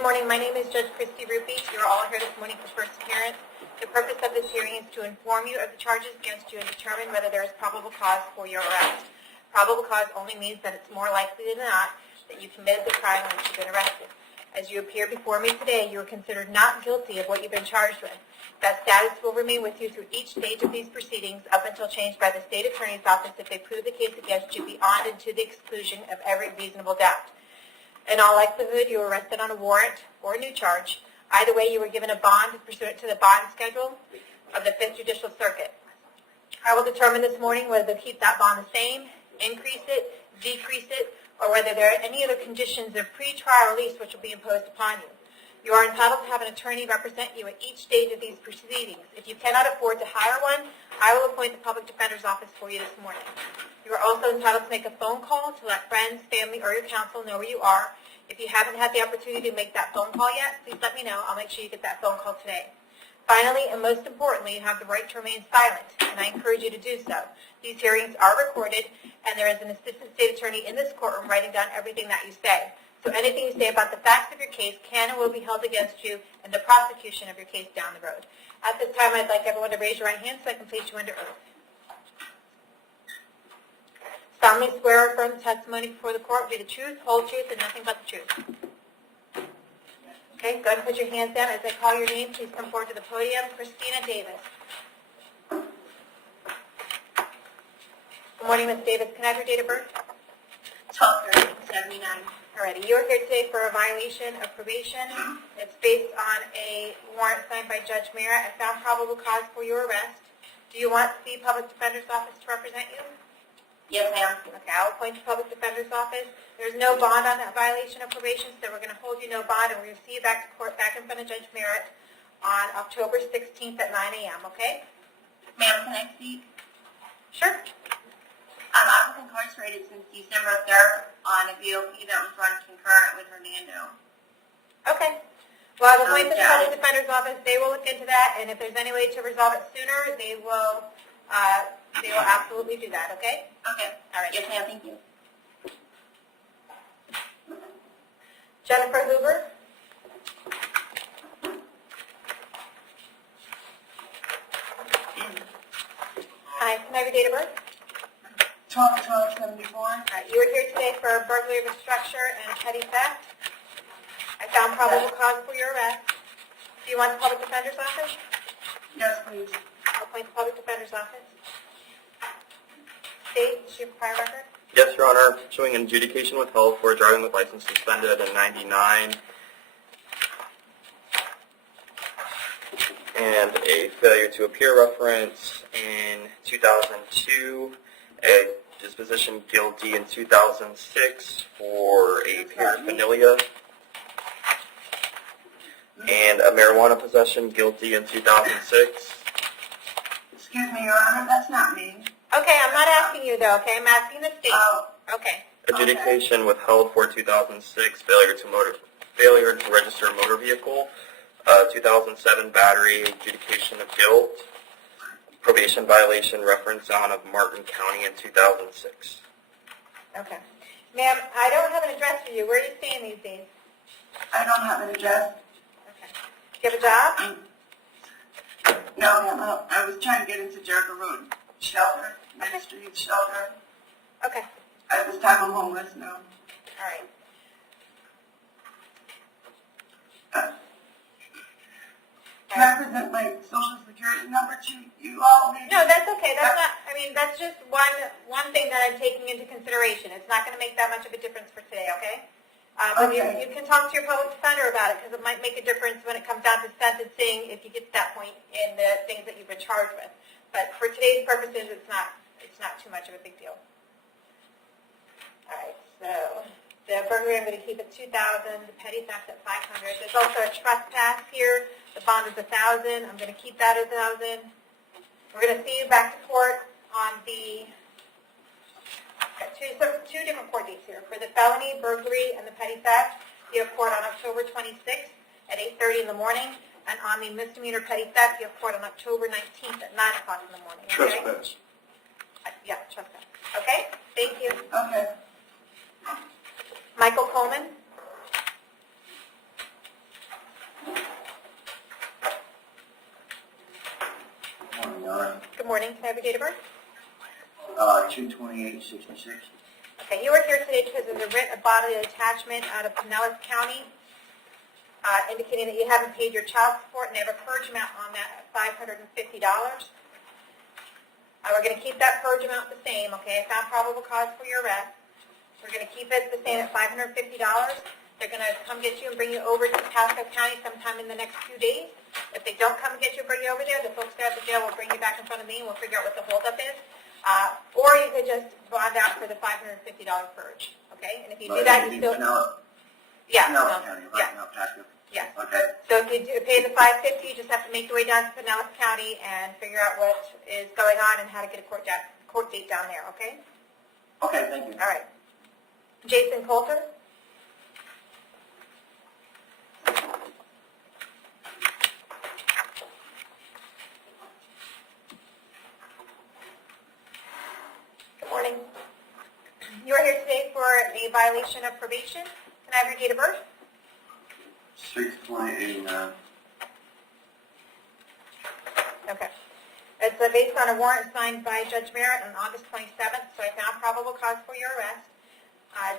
Good morning. My name is Judge Christy Ruppe. You're all here this morning for first appearance. The purpose of this hearing is to inform you of the charges against you and determine whether there is probable cause for your arrest. Probable cause only means that it's more likely than not that you committed the crime in which you've been arrested. As you appear before me today, you are considered not guilty of what you've been charged with. That status will remain with you through each stage of these proceedings up until changed by the state attorney's office if they prove the case against you beyond and to the exclusion of every reasonable doubt. In all likelihood, you were arrested on a warrant or a new charge. Either way, you were given a bond pursuant to the bond schedule of the 5th Judicial Circuit. I will determine this morning whether to keep that bond the same, increase it, decrease it, or whether there are any other conditions of pre-trial release which will be imposed upon you. You are entitled to have an attorney represent you at each stage of these proceedings. If you cannot afford to hire one, I will appoint the Public Defender's Office for you this morning. You are also entitled to make a phone call to let friends, family, or your counsel know where you are. If you haven't had the opportunity to make that phone call yet, please let me know. I'll make sure you get that phone call today. Finally, and most importantly, you have the right to remain silent, and I encourage you to do so. These hearings are recorded, and there is an assistant state attorney in this courtroom writing down everything that you say. So anything you say about the facts of your case can and will be held against you in the prosecution of your case down the road. At this time, I'd like everyone to raise your right hand so I can place you under oath. Solemnly swear or affirm the testimony before the court will be the truth, whole truth, and nothing but the truth. Okay, go ahead and put your hands down. As I call your name, please come forward to the podium. Christina Davis. Good morning, Ms. Davis. Can I have your date of birth? 12/30/79. Alrighty, you are here today for a violation of probation. It's based on a warrant signed by Judge Merritt. I found probable cause for your arrest. Do you want the Public Defender's Office to represent you? Yes, ma'am. Okay, I'll appoint the Public Defender's Office. There's no bond on that violation of probation, so we're going to hold you no bond, and we're going to see you back to court, back in front of Judge Merritt on October 16th at 9 a.m., okay? Ma'am, can I speak? Sure. I was incarcerated since December 3rd on a BOP that was run concurrent with Hernando. Okay. Well, I'll appoint the Public Defender's Office. They will look into that, and if there's any way to resolve it sooner, they will absolutely do that, okay? Okay. All right. Yes, ma'am. Thank you. Jennifer Hoover. Hi, can I have your date of birth? 12/12/74. All right, you are here today for a burglary of a structure and a petty theft. I found probable cause for your arrest. Do you want the Public Defender's Office? Yes, please. I'll appoint the Public Defender's Office. State, is your prior record? Yes, Your Honor. Showing an adjudication withheld for driving with license suspended in 99 and a failure to appear reference in 2002, a disposition guilty in 2006 for a paraphernalia, and a marijuana possession guilty in 2006. Excuse me, Your Honor. That's not me. Okay, I'm not asking you though, okay? I'm asking the state. Oh. Okay. Adjudication withheld for 2006, failure to register a motor vehicle, 2007 battery, adjudication of guilt, probation violation, reference on of Martin County in 2006. Okay. Ma'am, I don't have an address for you. Where are you staying these days? I don't have an address. Okay. Do you have a job? No, ma'am. I was trying to get into Jericho Road shelter, Ministry of Shelter. Okay. At this time, I'm homeless now. All right. Can I present my social security number to you all? Maybe? No, that's okay. That's not, I mean, that's just one thing that I'm taking into consideration. It's not going to make that much of a difference for today, okay? Okay. You can talk to your public defender about it because it might make a difference when it comes down to sentencing if you get to that point in the things that you've been charged with. But for today's purposes, it's not too much of a big deal. All right, so the burglary I'm going to keep at $2,000, the petty theft at $500. There's also a trespass here. The bond is $1,000. I'm going to keep that at $1,000. We're going to see you back to court on the two different court dates here. For the felony, burglary, and the petty theft, you have court on October 26th at 8:30 in the morning. And on the misdemeanor petty theft, you have court on October 19th at 9 o'clock in the morning. Okay? Trespass. Yeah, trespass. Okay? Thank you. Okay. Michael Coleman. morning. Can I have your date of birth? 2/28/66. Okay, you are here today because there's a writ of bodily attachment out of Pinellas County indicating that you haven't paid your child support and they have a purge amount on that of $550. We're going to keep that purge amount the same, okay? I found probable cause for your arrest. We're going to keep it the same at $550. They're going to come get you and bring you over to Pasco County sometime in the next few days. If they don't come and get you and bring you over there, the folks there at the jail will bring you back in front of me and we'll figure out what the holdup is. Or you could just bond out for the $550 purge, okay? And if you do that, you still... Yeah. Pinellas County, right? Yeah. Not Pasco. Yeah. Okay. So if you pay the $550, you just have to make your way down to Pinellas County and figure out what is going on and how to get a court date down there, okay? Okay, thank you. All right. Jason Coulter? Good morning. You are here today for a violation of probation. Can I have your date of birth? 6/20/89. Okay. It's based on a warrant signed by Judge Merritt on August 27th, so I found probable cause for your arrest.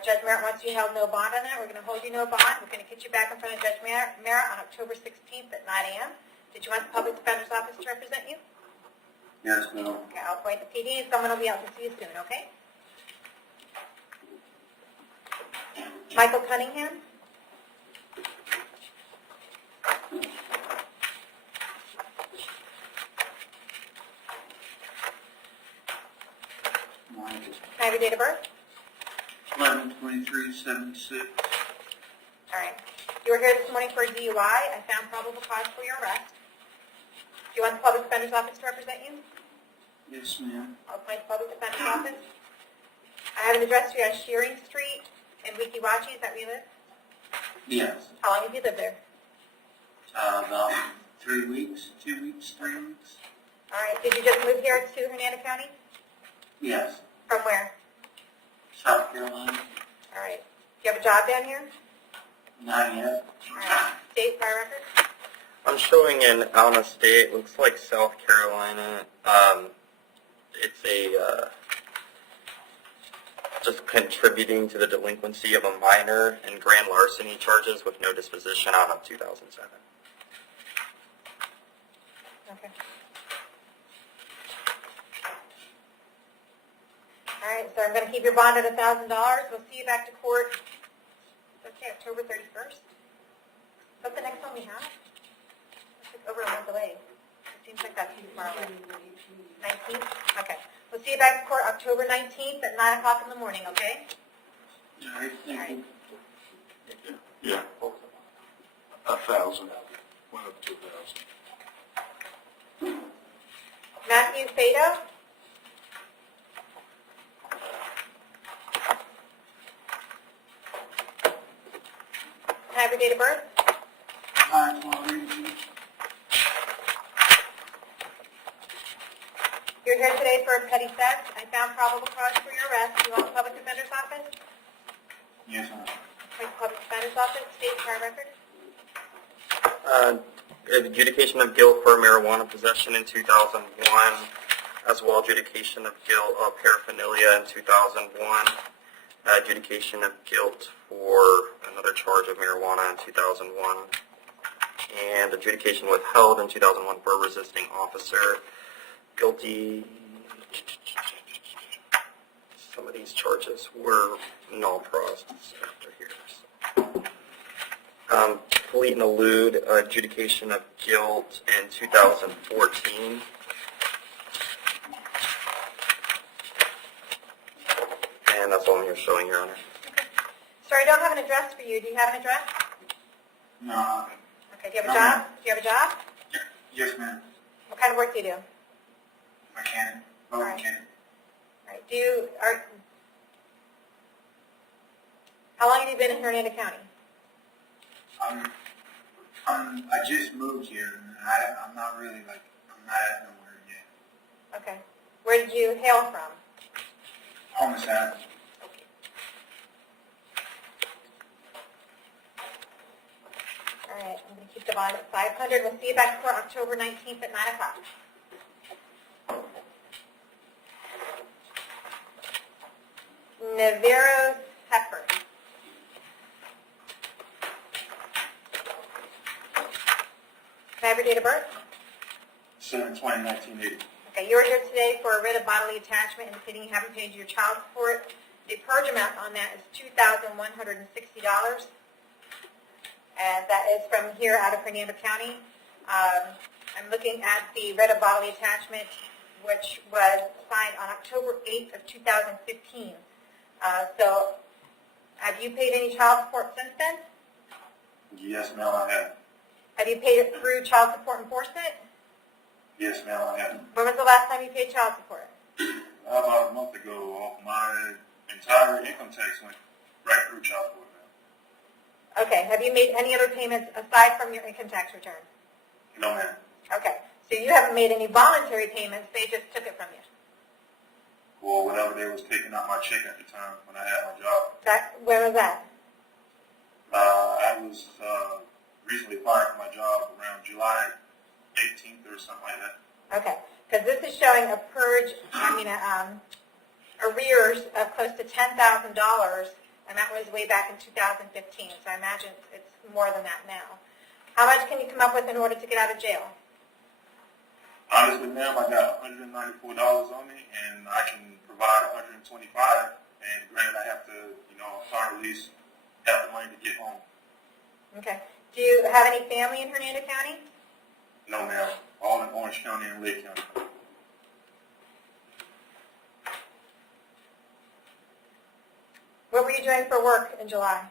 Judge Merritt wants you held no bond on that. We're going to hold you no bond. We're going to get you back in front of Judge Merritt on October 16th at 9 a.m. Did you want the Public Defender's Office to represent you? Yes, no. Okay, I'll appoint the PD and someone will be out to see you soon, okay? Michael Cunningham? Mine Can I have your date of birth? is 11/23/76. All right. You were here this morning for a DUI. I found probable cause for your arrest. Do you want the Public Defender's Office to represent you? Yes, ma'am. I'll appoint the Public Defender's Office. I have an address for you on Shearing Street in Wekiwachi. Is that where you live? Yes. How long have you lived there? About 3 weeks, 2 weeks, 3 weeks. All right. Did you just move here to Hernando County? Yes. From where? South Carolina. All right. Do you have a job down here? Not yet. All right. State fire record? I'm showing in Alma State, looks like South Carolina. It's a just contributing to the delinquency of a minor and grand larceny charges with no disposition out of 2007. Okay. All right, so I'm going to keep your bond at $1,000. We'll see you back to court, okay, October 31st. What's the next one we have? It's like over a month away. It seems like that's too far away. 19th? Okay. We'll see you back to court October 19th at 9 o'clock in the morning, okay? All right, thank you. Yeah. 1,000. Went up to 1,000. Matthew Fado? Can I have your date of birth? 5/12/18. You're here today for a petty theft. I found probable cause for your arrest. You want the Public Defender's Office? Yes, ma'am. Like Public Defender's Office, state fire record? Adjudication of guilt for marijuana possession in 2001, as well adjudication of guilt of paraphernalia in 2001, adjudication of guilt for another charge of marijuana in 2001, and adjudication withheld in 2001 for a resisting officer. Guilty. Some of these charges were null-pros after here. So. Fleet and elude, adjudication of guilt in 2014. And that's all I'm showing, Your Honor. Sir, I don't have an address for you. Do you have an address? No. Okay, do you have a job? Do you have a job? Yes, ma'am. What kind of work do you do? Mechanic. All right. Mechanic. All right. How long have you been in Hernando County? I just moved here, and I'm not really, I'm not at nowhere yet. Okay. Where did you hail from? Homicide. All right, I'm going to keep the bond at $500. We'll see you back for October 19th at 9 o'clock. Navarro Heifer. Can I have your date of birth? 7/20/1980. Okay, you're here today for a writ of bodily attachment indicating you haven't paid your child support. The purge amount on that is $2,160, and that is from here out of Hernando County. I'm looking at the writ of bodily attachment, which was signed on October 8th of 2015. So, have you paid any child support since then? Yes, ma'am, I have. Have you paid it through child support enforcement? Yes, ma'am, I have. When was the last time you paid child support? About a month ago, my entire income tax went right through child support, ma'am. Okay, have you made any other payments aside from your income tax return? No, ma'am. Okay, so you haven't made any voluntary payments, they just took it from you. Or whatever they was taking out my check at the time when I had my job. When was that? I was recently fired from my job around July 18th or something like that. Okay, because this is showing a purge, arrears of close to $10,000, and that was way back in 2015, so I imagine it's more than that now. How much can you come up with in order to get out of jail? Honestly, ma'am, I got $194 on me, and I can provide $125. And granted, I have to, upon release, have the money to get home. Okay. Do you have any family in Hernando County? No, ma'am. All in Orange County and Lake County. What were you doing for work in July?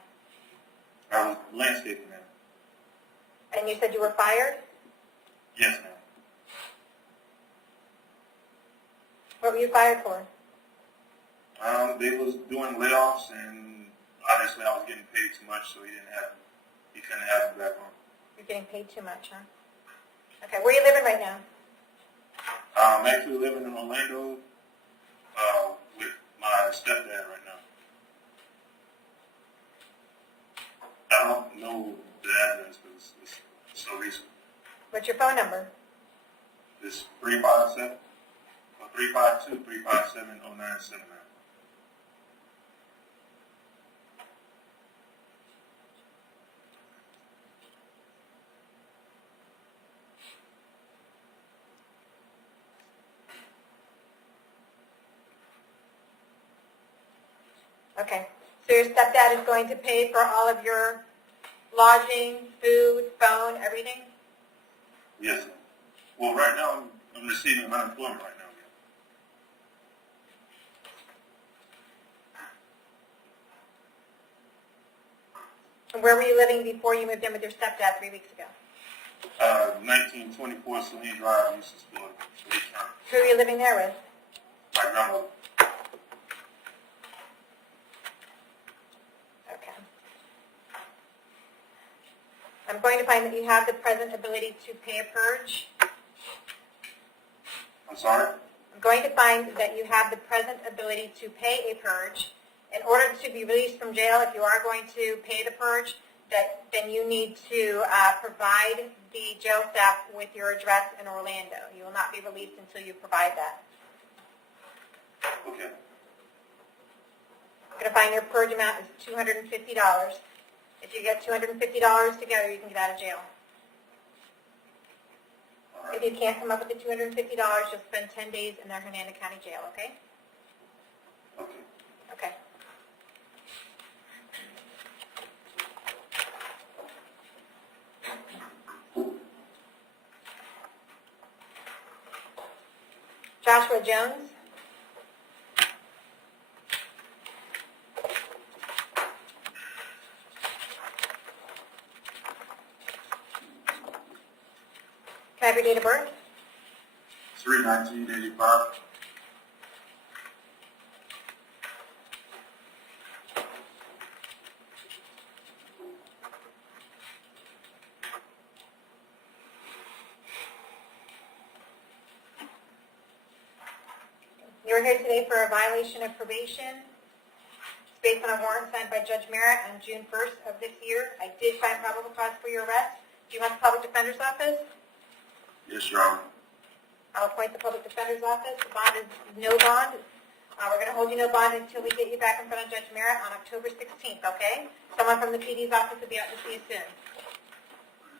I was landscaping, ma'am. And you said you were fired? Yes, ma'am. What were you fired for? They was doing layoffs, and obviously I was getting paid too much, so he couldn't have me back on. You're getting paid too much, huh? Okay, where are you living right now? I'm actually living in Orlando with my stepdad right now. I don't know the address because it's so recent. What's your phone number? It's 352-357-0979. Okay, so your stepdad is going to pay for all of your lodging, food, phone, everything? Yes, sir. Well, right now I'm receiving unemployment right now. And where were you living before you moved in with your stepdad 3 weeks ago? 1924 Celine Drive, Eustis, Florida, Lake County. Who are you living there with? My grandmother. Okay. I'm going to find that you have the present ability to pay a purge. I'm sorry? I'm going to find that you have the present ability to pay a purge. In order to be released from jail, if you are going to pay the purge, then you need to provide the jail staff with your address in Orlando. You will not be released until you provide that. Okay. I'm going to find your purge amount is $250. If you get $250 together, you can get out of jail. If you can't come up with the $250, you'll spend 10 days in the Hernando County Jail, okay? Okay. Okay. Joshua Jones. Can I have your date of birth? 3/1985. You're here today for a violation of probation. It's based on a warrant signed by Judge Merritt on June 1st of this year. I did find probable cause for your arrest. Do you want the Public Defender's Office? Yes, Your Honor. I'll appoint the Public Defender's Office. The bond is no bond. We're going to hold you no bond until we get you back in front of Judge Merritt on October 16th, okay? Someone from the PD's office will be out to see you soon.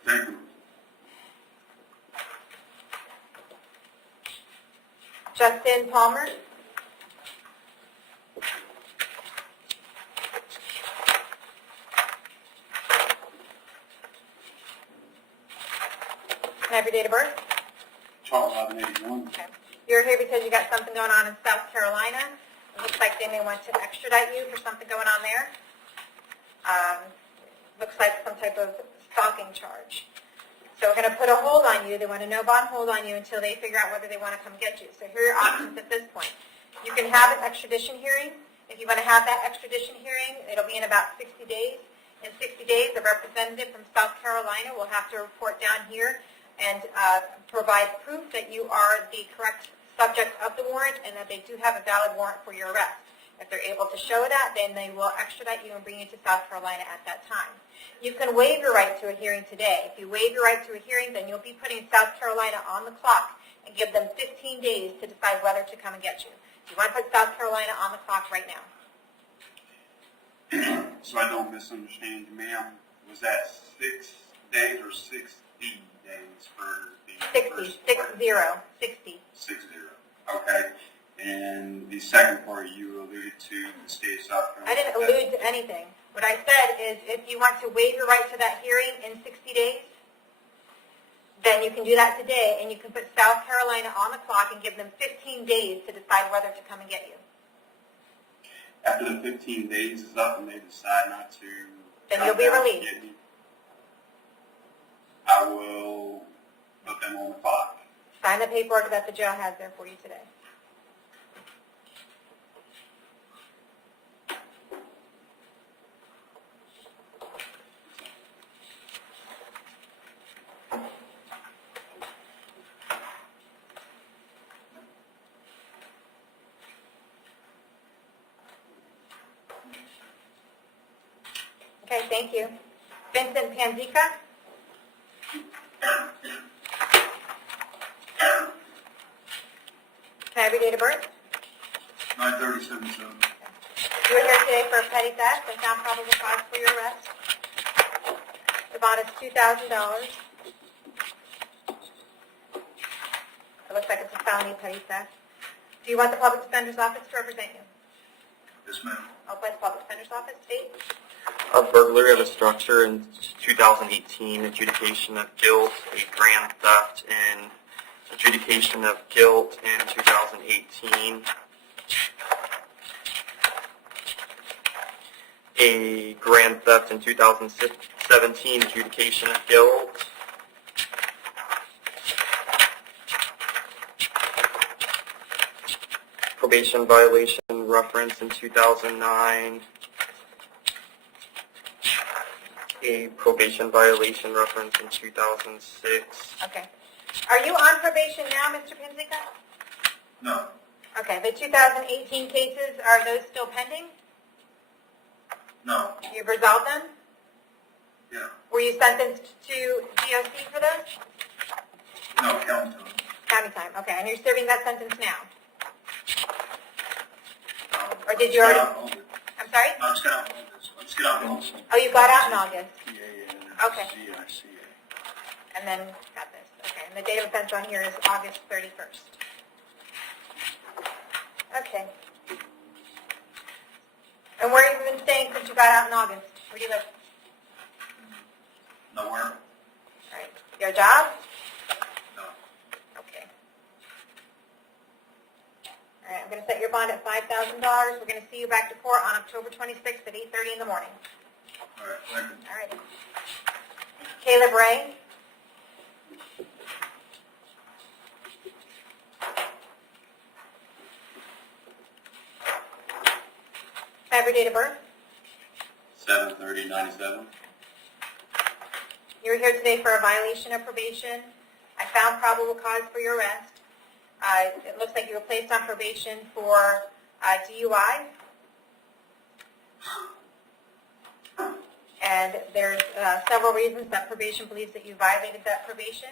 Thank you. Justin Palmer. Can I have your date of birth? Charles, 1181. Okay. You're here because you got something going on in South Carolina. It looks like they may want to extradite you for something going on there. Looks like some type of stalking charge. So we're going to put a hold on you. They want a no-bond hold on you until they figure out whether they want to come get you. So here are your options at this point. You can have an extradition hearing. If you want to have that extradition hearing, it'll be in about 60 days. In 60 days, a representative from South Carolina will have to report down here and provide proof that you are the correct subject of the warrant and that they do have a valid warrant for your arrest. If they're able to show that, then they will extradite you and bring you to South Carolina at that time. You can waive your right to a hearing today. If you waive your right to a hearing, then you'll be putting South Carolina on the clock and give them 15 days to decide whether to come and get you. Do you want to put South Carolina on the clock right now? So I don't misunderstand you, ma'am. Was that 6 days or 60 days for the 60, 60. 60. Okay. And the second part you alluded to the state of South Carolina. I didn't allude to anything. What I said is if you want to waive your right to that hearing in 60 days, then you can do that today, and you can put South Carolina on the clock and give them 15 days to decide whether to come and get you. After the 15 days is up and they decide not to, Then you'll be released. get me, I will put them on the clock. Sign the paperwork that the jail has there for you today. Okay, thank you. Vincent Panzica. Can I have your date of birth? 9:37. You were here today for a petty theft and found probable cause for your arrest. The bond is $2,000. It looks like it's a felony petty theft. Do you want the public defender's office to represent you? Yes, ma'am. I'll play the public defender's office. State. A burglary of a structure in 2018, adjudication of guilt, a grand theft in adjudication of guilt in 2018, a grand theft in 2017, adjudication of guilt, probation violation reference in 2009, a probation violation reference in 2006. Okay. Are you on probation now, Mr. Panzica? No. Okay. The 2018 cases, are those still pending? No. You've resolved them? Yeah. Were you sentenced to DOC for those? No, county time. County time. Okay. And you're serving that sentence now? Or did you already? I'm sorry? I'm just gonna get out of this. Oh, you got out in August. Okay. CICA. And then got this. Okay. And the date of offense on here is August 31st. Okay. And where have you been staying since you got out in August? Where do you live? Nowhere? All right. Your job? No. Okay. All right. I'm going to set your bond at $5,000. We're going to see you back to court on October 26th at 8:30 in the morning. All right, thank you. All right. Caleb Ray. Have your date of birth? 7/30/97. You were here today for a violation of probation. I found probable cause for your arrest. It looks like you were placed on probation for DUI. And there's several reasons that probation believes that you violated that probation.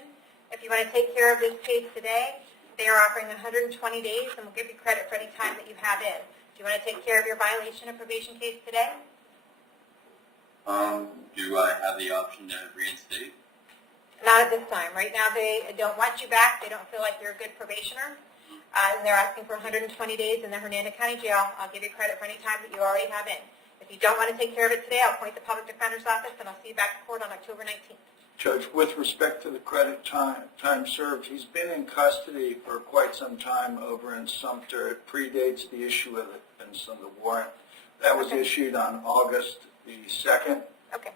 If you want to take care of this case today, They are offering 120 days and will give you credit for any time that you have in. Do you want to take care of your violation of probation case today? Do I have the option to reinstate? Not at this time. Right now, they don't want you back. They don't feel like you're a good probationer. And they're asking for 120 days in the Hernando County Jail. I'll give you credit for any time that you already have in. If you don't want to take care of it today, I'll point the Public Defender's Office, and I'll see you back in court on October 19th. Judge, with respect to the credit time served, he's been in custody for quite some time over in Sumter. It predates the issue of the warrant. That was issued on August the 2nd. Okay.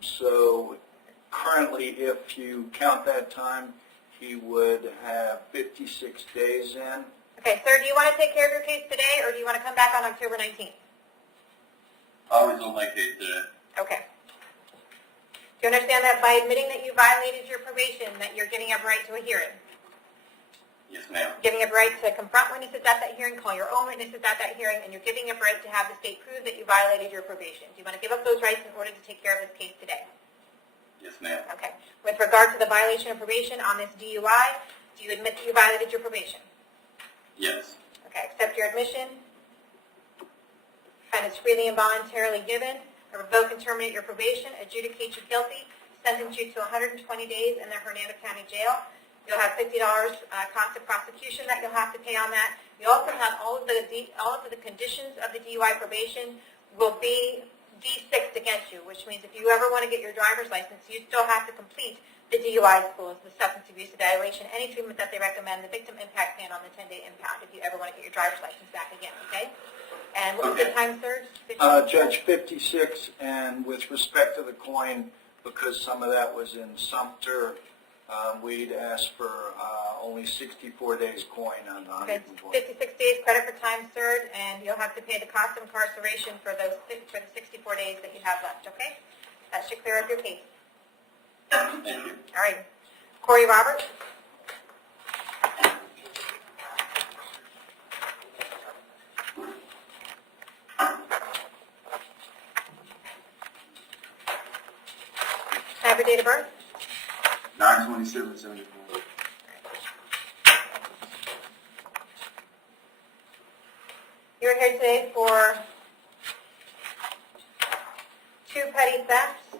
So currently, if you count that time, he would have 56 days in. Okay, sir, do you want to take care of your case today, or do you want to come back on October 19th? I'll resolve my case today. Okay. Do you understand that by admitting that you violated your probation, that you're giving up right to a hearing? Yes, ma'am. Giving up right to confront witnesses at that hearing, call your own witnesses at that hearing, and you're giving up right to have the state prove that you violated your probation. Do you want to give up those rights in order to take care of this case today? Yes, ma'am. Okay. With regard to the violation of probation on this DUI, do you admit that you violated your probation? Yes. Okay. Accept your admission. And it's freely and voluntarily given. I revoke and terminate your probation, adjudicate you guilty, sentence you to 120 days in the Hernando County Jail. You'll have $50 cost of prosecution that you'll have to pay on that. You also have all of the conditions of the DUI probation will be D6 against you, which means if you ever want to get your driver's license, you still have to complete the DUI schools, the substance abuse evaluation, any treatment that they recommend, the victim impact plan on the 10-day impound if you ever want to get your driver's license back again, okay? And what was the time served? Judge, 56, and with respect to the coin, because some of that was in Sumter, we'd ask for only 64 days coin on the Okay, 120. 56 days credit for time served, and you'll have to pay the cost of incarceration for the 64 days that you have left, okay? That should clear up your case. Thank you. All right. Corey Roberts? Have your date of birth? 9/27/74. You're here today for 2 petty thefts,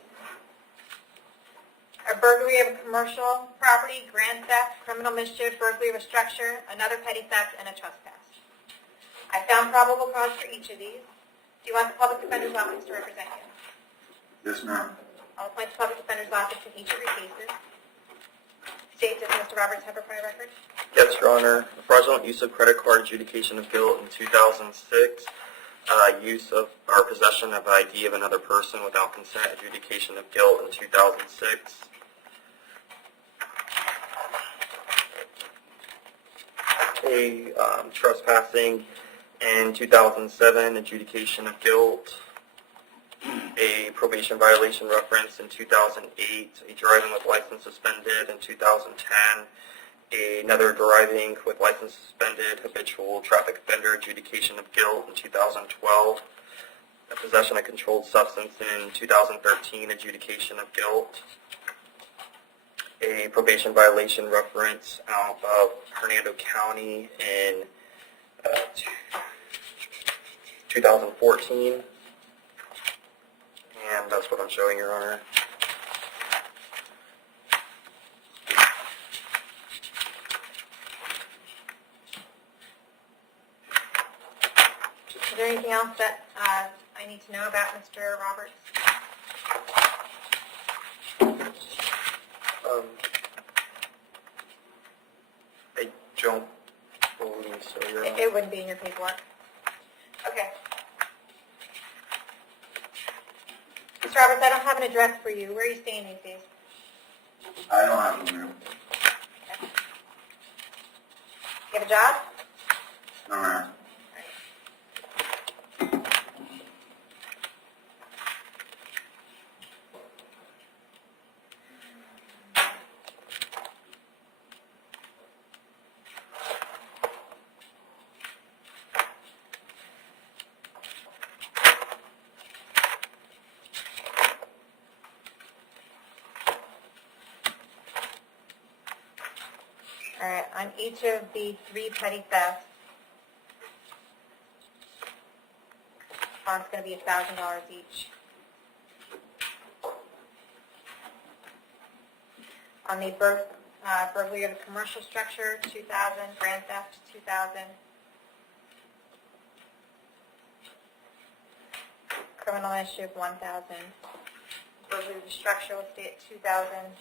a burglary of a commercial property, grand theft, criminal mischief, burglary of a structure, another petty theft, and a trespass. I found probable cause for each of these. Do you want the Public Defender's Office to represent you? Yes, ma'am. I'll appoint the Public Defender's Office in each of your cases. State, does Mr. Roberts have a prior record? Yes, Your Honor. Fraudulent use of credit card adjudication of guilt in 2006. Use of or possession of ID of another person without consent adjudication of guilt in 2006. Trespassing in 2007, adjudication of guilt. A probation violation reference in 2008, a driving with license suspended in 2010, another driving with license suspended habitual traffic offender adjudication of guilt in 2012, a possession of controlled substance in 2013, adjudication of guilt, a probation violation reference out of Hernando County in 2014. And that's what I'm showing, Your Honor. Is there anything else that I need to know about Mr. Roberts? I don't believe so, Your Honor. It wouldn't be in your paperwork. Okay. Mr. Roberts, I don't have an address for you. Where are you staying these days? I don't have one, ma'am. You have a job? No, ma'am. All right, on each of the 3 petty thefts, it's going to be $1,000 each. On the burglary of a commercial structure, $2,000. Grand theft, $2,000. Criminal mischief, $1,000. Burglary of the structure will stay at $2,000.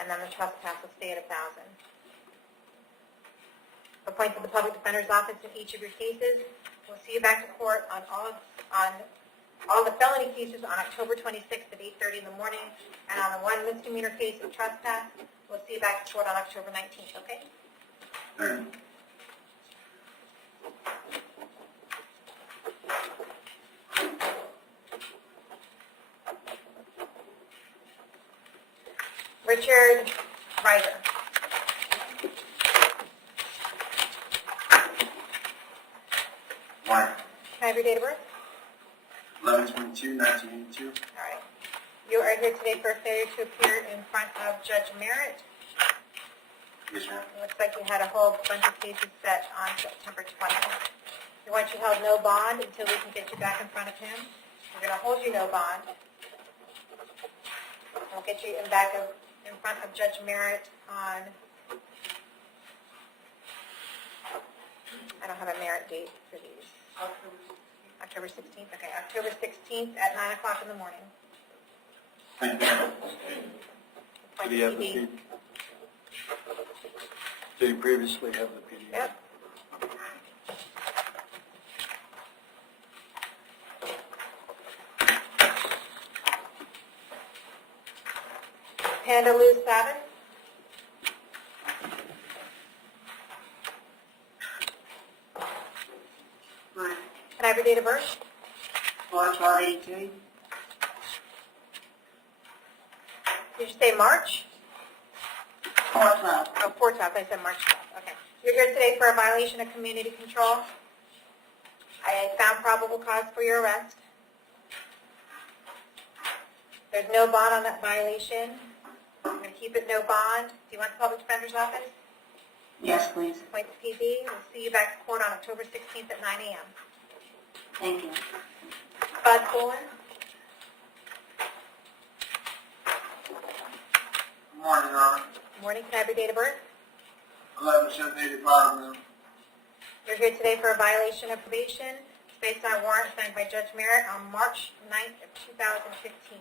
And then the trespass will stay at $1,000. Appoint to the public defender's office in each of your cases. We'll see you back to court on all the felony cases on October 26th at 8:30 in the morning, and on the 1 misdemeanor case of trespass, we'll see you back to court on October 19th, okay? Richard Ryder. One. Can I have your date of birth? 11/22/1982. All right. You are here today for a failure to appear in front of Judge Merritt. Yes, ma'am. It looks like you had a whole bunch of cases set on September 20th. We want you held no bond until we can get you back in front of him. We're going to hold you no bond. We'll get you in front of Judge Merritt on, I don't have a Merritt date for these. October 16th? Okay, October 16th at 9 o'clock in the morning. Thank you. Appoint Did he have the PD. Did he previously have the PD? Yep. Pandaloo 7. Right. Can I have your date of birth? 4/12/82. Did you say March? 4/12. Oh, 4/12. I said March 12th. Okay. You're here today for a violation of community control. I found probable cause for your arrest. There's no bond on that violation. I'm going to keep it no bond. Do you want the public defender's office? Yes, please. Appoint the PD. We'll see you back to court on October 16th at 9 a.m. Thank you. Bud Pullen. Good morning, Your Honor. Morning. Can I have your date of birth? 11/7/85, ma'am. You're here today for a violation of probation. It's based on a warrant signed by Judge Merritt on March 9th of 2015.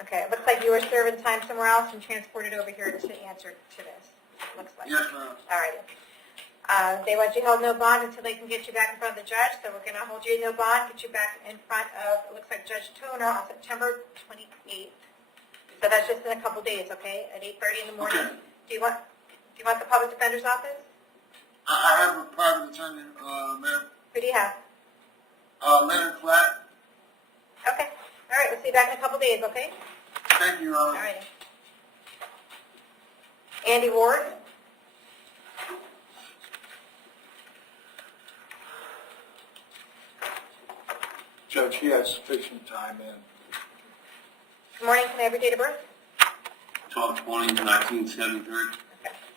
Okay, it looks like you were serving time somewhere else and transported over here to answer to this. Looks like. Yes, ma'am. All right. They want you held no bond until they can get you back in front of the judge, so we're going to hold you no bond, get you back in front of, it looks like Judge Toner on September 28th. So that's just in a couple days, okay, at 8:30 in the morning. Okay. Do you want the public defender's office? I have a private attorney, ma'am. Who do you have? Leonard Flatt. Okay. All right, we'll see you back in a couple days, okay? Thank you, Your All Honor. right. Andy Ward? Judge, he has sufficient time in. Good morning, can I have your date of birth? 12/20/1973.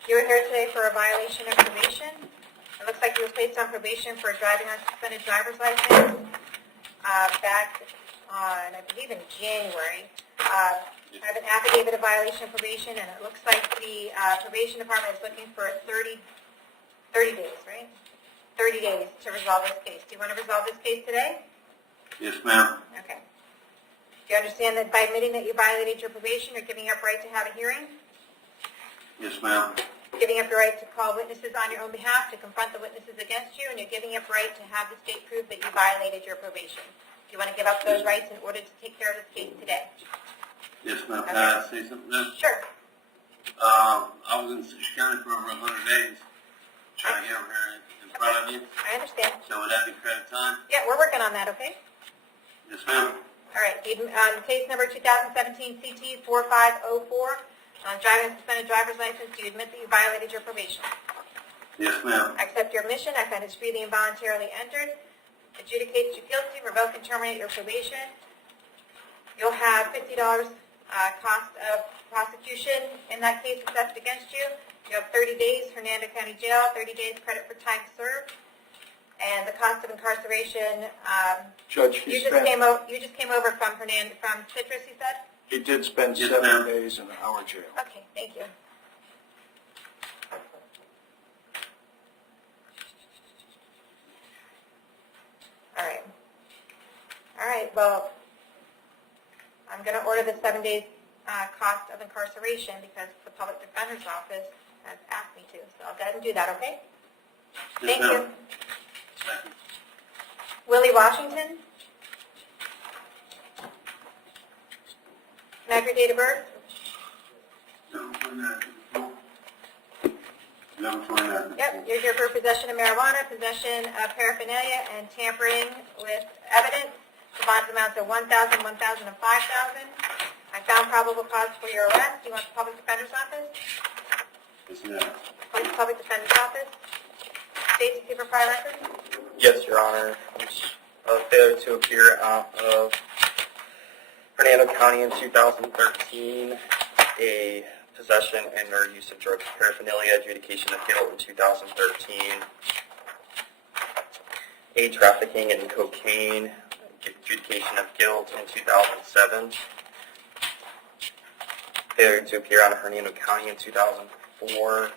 You were here today for a violation of probation. It looks like you were placed on probation for driving on suspended driver's license back on, I believe, in January. I have an affidavit of violation of probation, and it looks like the probation department is looking for 30 days, right? 30 days to resolve this case. Do you want to resolve this case today? Yes, ma'am. Okay. Do you understand that by admitting that you violated your probation, you're giving up right to have a hearing? Yes, ma'am. Giving up your right to call witnesses on your own behalf, to confront the witnesses against you, and you're giving up right to have the state prove that you violated your probation. Do you want to give up those rights in order to take care of this case today? Yes, ma'am. Can I say something now? Sure. I was in Citrus County for over 100 days trying to get over here in front of you. I understand. So would that be credit time? Yeah, we're working on that, okay? Yes, ma'am. All right. Case number 2017 CT 4504, on driving a suspended driver's license, do you admit that you violated your probation? Yes, ma'am. I accept your admission. I find it's freely and voluntarily entered. adjudicates you guilty, revoke and terminate your probation. You'll have $50 cost of prosecution in that case assessed against you. You have 30 days, Hernando County Jail, 30 days credit for time served. And the cost of incarceration, Judge, you just came over from Citrus, you said? he did spend Yes, 7 ma'am. days in our jail. Okay, thank you. All right, well, I'm going to order the 7 days cost of incarceration because the public defender's office has asked me to. So I'll go ahead and do that, okay? Yes, Thank you. ma'am. Second. Willie Washington? Can I have your date of birth? 11/29. Yep, you're here for possession of marijuana, possession of paraphernalia, and tampering with evidence. The bonds amounts of $1,000, $1,000, and $5,000. I found probable cause for your arrest. Do you want the public defender's office? Yes, ma'am. Please, public defender's office. State's paper prior record. Yes, Your Honor. Failure to appear out of Hernando County in 2013, a possession and or use of drug paraphernalia, adjudication of guilt in 2013, a trafficking in cocaine, adjudication of guilt in 2007, failure to appear out of Hernando County in 2004,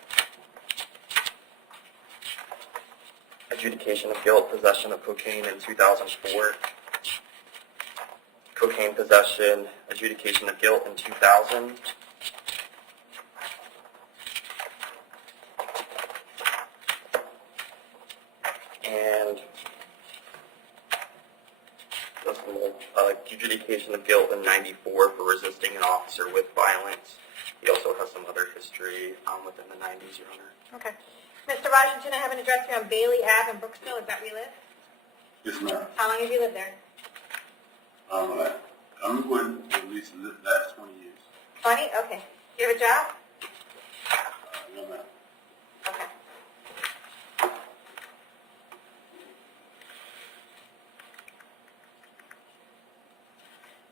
adjudication of guilt, possession of cocaine in 2004, cocaine possession, adjudication of guilt in 2000, and adjudication of guilt in 94 for resisting an officer with violence. He also has some other history within the 90s, Your Honor. Okay. Mr. Washington, I have an address here on Bailey Ave in Brooksville. Is that where you live? Yes, ma'am. How long have you lived there? I'm going to at least the last 20 years. 20? Okay. Do you have a job? No, ma'am. Okay.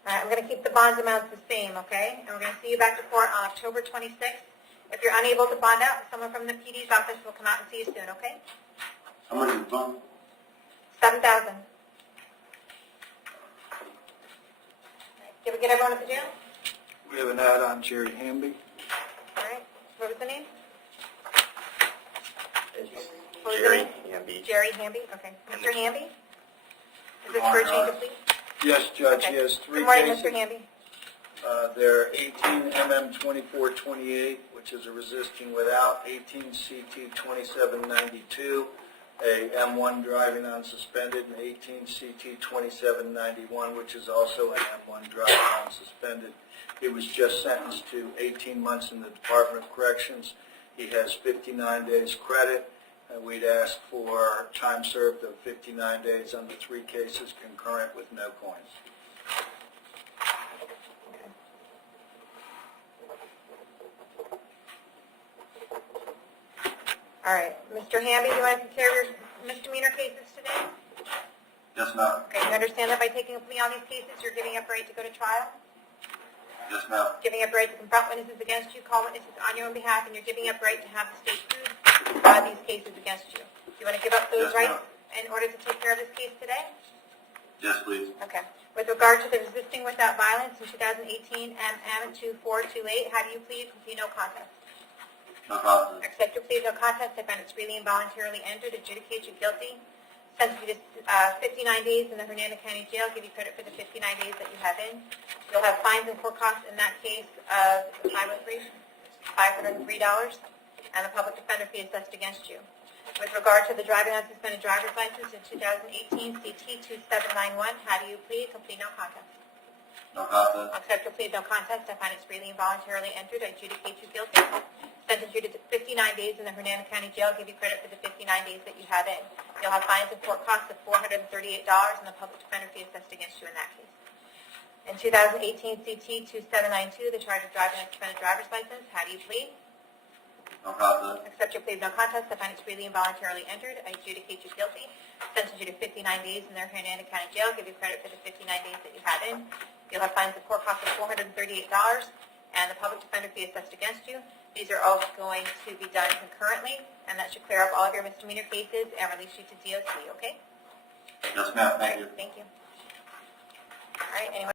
All right, I'm going to keep the bonds amounts the same, okay? And we're going to see you back to court on October 26th. If you're unable to bond out, someone from the PD's office will come out and see you soon, okay? How much is the bond? $7,000. Did we get everyone at the jail? We have an ad on Jerry Hamby. All right. What was the name? It's What was the Jerry name? Hamby. Jerry Hamby. Okay. Mr. Hamby? Is this for a change of plea? Yes, Judge, Okay. he has 3 Good morning, cases. Mr. Hamby. They're 18 MM 2428, which is a resisting without, 18 CT 2792, a M1 driving unsuspended, and 18 CT 2791, which is also an M1 driving unsuspended. He was just sentenced to 18 months in the Department of Corrections. He has 59 days credit. We'd ask for time served of 59 days under 3 cases concurrent with no coins. All right. Mr. Hamby, do you want to take care of your misdemeanor cases today? Yes, ma'am. Okay. You understand that by taking a plea on these cases, you're giving up right to go to trial? Yes, ma'am. Giving up right to confront witnesses against you, call witnesses on your own behalf, and you're giving up right to have the state prove these cases against you. Do you want to give up those Yes, rights ma'am. in order to take care of this case today? Yes, please. Okay. With regard to the resisting without violence in 2018 MM2428, how do you plead? Complete no contest. No contest. Accept your plea of no contest. I find it's freely and voluntarily entered. Adjudicate you guilty. Sentence you to 59 days in the Hernando County Jail. Give you credit for the 59 days that you have in. You'll have fines and court costs in that case of $503, and the public defender fee assessed against you. With regard to the driving unsuspended driver's license in 2018 CT 2791, how do you plead? Complete no contest. No contest. Accept your plea of no contest. I find it's freely and voluntarily entered. I adjudicate you guilty. Sentence you to 59 days in the Hernando County Jail. Give you credit for the 59 days that you have in. You'll have fines and court costs of $438 and the public defender fee assessed against you in that case. In 2018 CT 2792, the charge of driving unsuspended driver's license. How do you plead? No No contest. Accept your plea of no contest. I find it's freely and voluntarily entered. I adjudicate you guilty. Sentence you to 59 days in their Hernando County Jail. Give you credit for the 59 days that you had in. You'll have fines of court costs of $438 and the public defender fee assessed against you. These are all going to be done concurrently, and that should clear up all of your misdemeanor cases and release you to DOC, okay? Yes, ma'am. Thank you. Thank you. All right, anyone?